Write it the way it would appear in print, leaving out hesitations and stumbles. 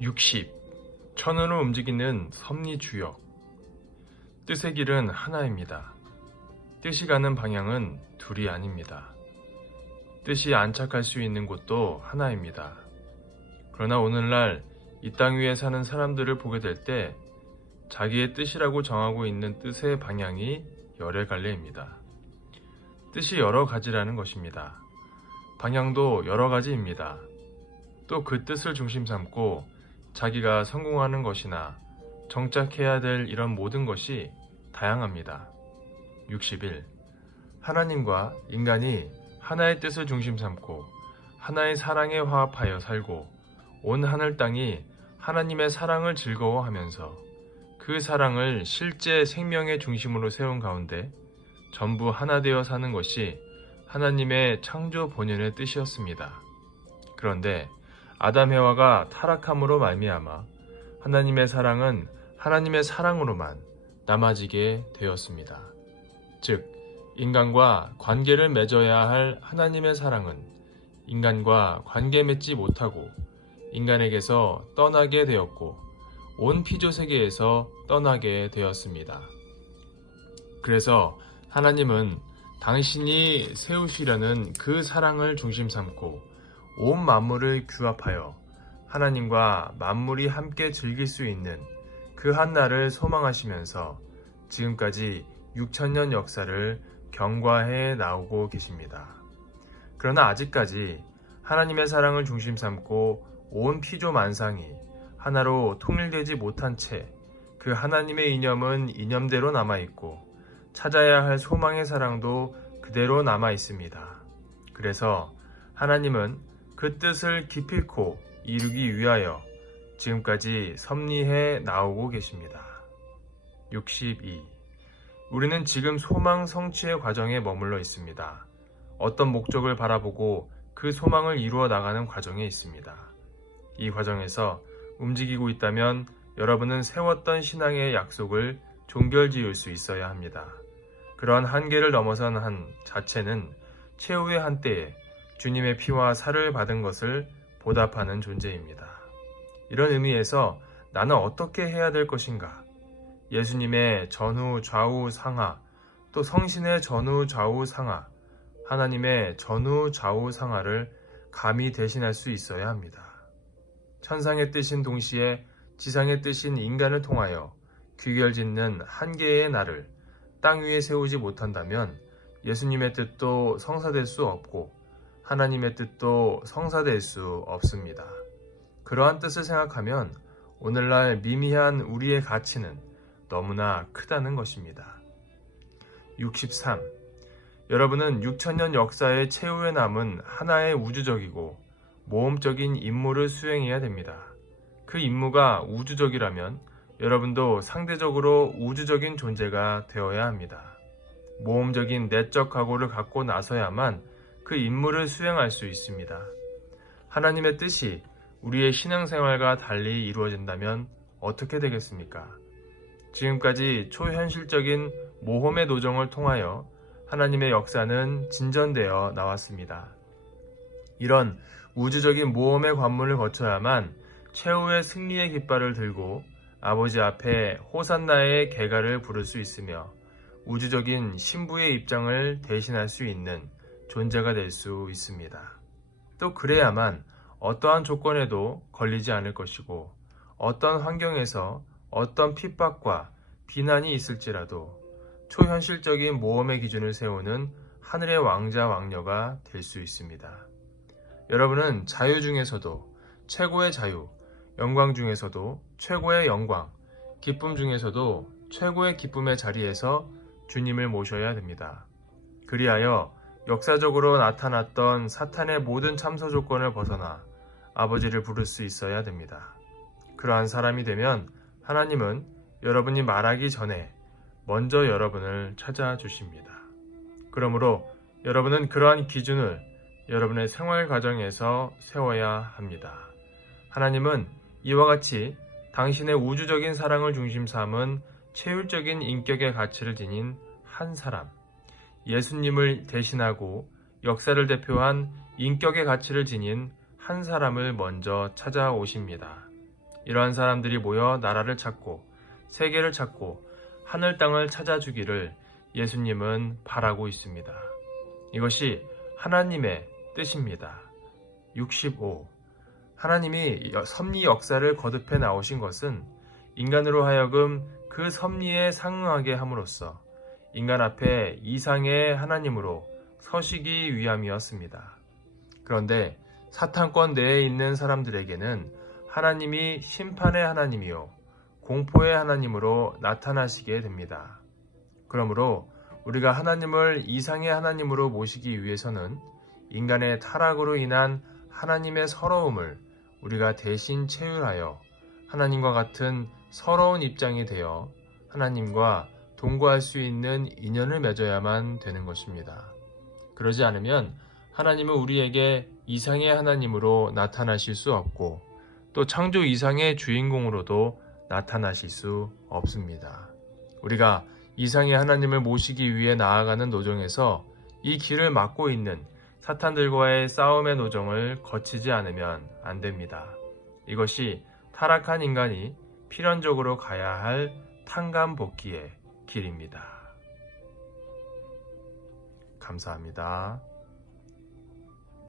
60. 천으로 움직이는 섭리주역. 뜻의 길은 하나입니다. 뜻이 가는 방향은 둘이 아닙니다. 뜻이 안착할 수 있는 곳도 하나입니다. 그러나 오늘날 이 땅 위에 사는 사람들을 보게 될 때 자기의 뜻이라고 정하고 있는 뜻의 방향이 열의 갈래입니다. 뜻이 여러 가지라는 것입니다. 방향도 여러 가지입니다. 또 그 뜻을 중심 삼고 자기가 성공하는 것이나 정착해야 될 이런 모든 것이 다양합니다. 61. 하나님과 인간이 하나의 뜻을 중심 삼고 하나의 사랑에 화합하여 살고 온 하늘 땅이 하나님의 사랑을 즐거워하면서 그 사랑을 실제 생명의 중심으로 세운 가운데 전부 하나 되어 사는 것이 하나님의 창조 본연의 뜻이었습니다. 그런데 아담 해와가 타락함으로 말미암아 하나님의 사랑은 하나님의 사랑으로만 남아지게 되었습니다. 즉, 인간과 관계를 맺어야 할 하나님의 사랑은 인간과 관계 맺지 못하고 인간에게서 떠나게 되었고 온 피조 세계에서 떠나게 되었습니다. 그래서 하나님은 당신이 세우시려는 그 사랑을 중심 삼고 온 만물을 규합하여 하나님과 만물이 함께 즐길 수 있는 그 한 날을 소망하시면서 지금까지 6,000년 역사를 경과해 나오고 계십니다. 그러나 아직까지 하나님의 사랑을 중심 삼고 온 피조 만상이 하나로 통일되지 못한 채 그 하나님의 이념은 이념대로 남아있고 찾아야 할 소망의 사랑도 그대로 남아있습니다. 그래서 하나님은 그 뜻을 기필코 이루기 위하여 지금까지 섭리해 나오고 계십니다. 62. 우리는 지금 소망 성취의 과정에 머물러 있습니다. 어떤 목적을 바라보고 그 소망을 이루어 나가는 과정에 있습니다. 이 과정에서 움직이고 있다면 여러분은 세웠던 신앙의 약속을 종결지을 수 있어야 합니다. 그러한 한계를 넘어선 한 자체는 최후의 한때에 주님의 피와 살을 받은 것을 보답하는 존재입니다. 이런 의미에서 나는 어떻게 해야 될 것인가? 예수님의 전후 좌우 상하, 또 성신의 전후 좌우 상하, 하나님의 전후 좌우 상하를 감히 대신할 수 있어야 합니다. 천상의 뜻인 동시에 지상의 뜻인 인간을 통하여 귀결짓는 한계의 날을 땅 위에 세우지 못한다면 예수님의 뜻도 성사될 수 없고 하나님의 뜻도 성사될 수 없습니다. 그러한 뜻을 생각하면 오늘날 미미한 우리의 가치는 너무나 크다는 것입니다. 63. 여러분은 6,000년 역사의 최후에 남은 하나의 우주적이고 모험적인 임무를 수행해야 됩니다. 그 임무가 우주적이라면 여러분도 상대적으로 우주적인 존재가 되어야 합니다. 모험적인 내적 각오를 갖고 나서야만 그 임무를 수행할 수 있습니다. 하나님의 뜻이 우리의 신앙생활과 달리 이루어진다면 어떻게 되겠습니까? 지금까지 초현실적인 모험의 노정을 통하여 하나님의 역사는 진전되어 나왔습니다. 이런 우주적인 모험의 관문을 거쳐야만 최후의 승리의 깃발을 들고 아버지 앞에 호산나의 개가를 부를 수 있으며 우주적인 신부의 입장을 대신할 수 있는 존재가 될 수 있습니다. 또 그래야만 어떠한 조건에도 걸리지 않을 것이고 어떤 환경에서 어떤 핍박과 비난이 있을지라도 초현실적인 모험의 기준을 세우는 하늘의 왕자 왕녀가 될 수 있습니다. 여러분은 자유 중에서도 최고의 자유, 영광 중에서도 최고의 영광, 기쁨 중에서도 최고의 기쁨의 자리에서 주님을 모셔야 됩니다. 그리하여 역사적으로 나타났던 사탄의 모든 참소 조건을 벗어나 아버지를 부를 수 있어야 됩니다. 그러한 사람이 되면 하나님은 여러분이 말하기 전에 먼저 여러분을 찾아주십니다. 그러므로 여러분은 그러한 기준을 여러분의 생활 과정에서 세워야 합니다. 하나님은 이와 같이 당신의 우주적인 사랑을 중심 삼은 체율적인 인격의 가치를 지닌 한 사람, 예수님을 대신하고 역사를 대표한 인격의 가치를 지닌 한 사람을 먼저 찾아오십니다. 이러한 사람들이 모여 나라를 찾고 세계를 찾고 하늘 땅을 찾아주기를 예수님은 바라고 있습니다. 이것이 하나님의 뜻입니다. 65. 하나님이 섭리 역사를 거듭해 나오신 것은 인간으로 하여금 그 섭리에 상응하게 함으로써 인간 앞에 이상의 하나님으로 서시기 위함이었습니다. 그런데 사탄권 내에 있는 사람들에게는 하나님이 심판의 하나님이요 공포의 하나님으로 나타나시게 됩니다. 그러므로 우리가 하나님을 이상의 하나님으로 모시기 위해서는 인간의 타락으로 인한 하나님의 서러움을 우리가 대신 체휼하여 하나님과 같은 서러운 입장이 되어 하나님과 동거할 수 있는 인연을 맺어야만 되는 것입니다. 그러지 않으면 하나님은 우리에게 이상의 하나님으로 나타나실 수 없고 또 창조 이상의 주인공으로도 나타나실 수 없습니다. 우리가 이상의 하나님을 모시기 위해 나아가는 노정에서 이 길을 막고 있는 사탄들과의 싸움의 노정을 거치지 않으면 안 됩니다. 이것이 타락한 인간이 필연적으로 가야 할 탕감복귀의 길입니다. 감사합니다.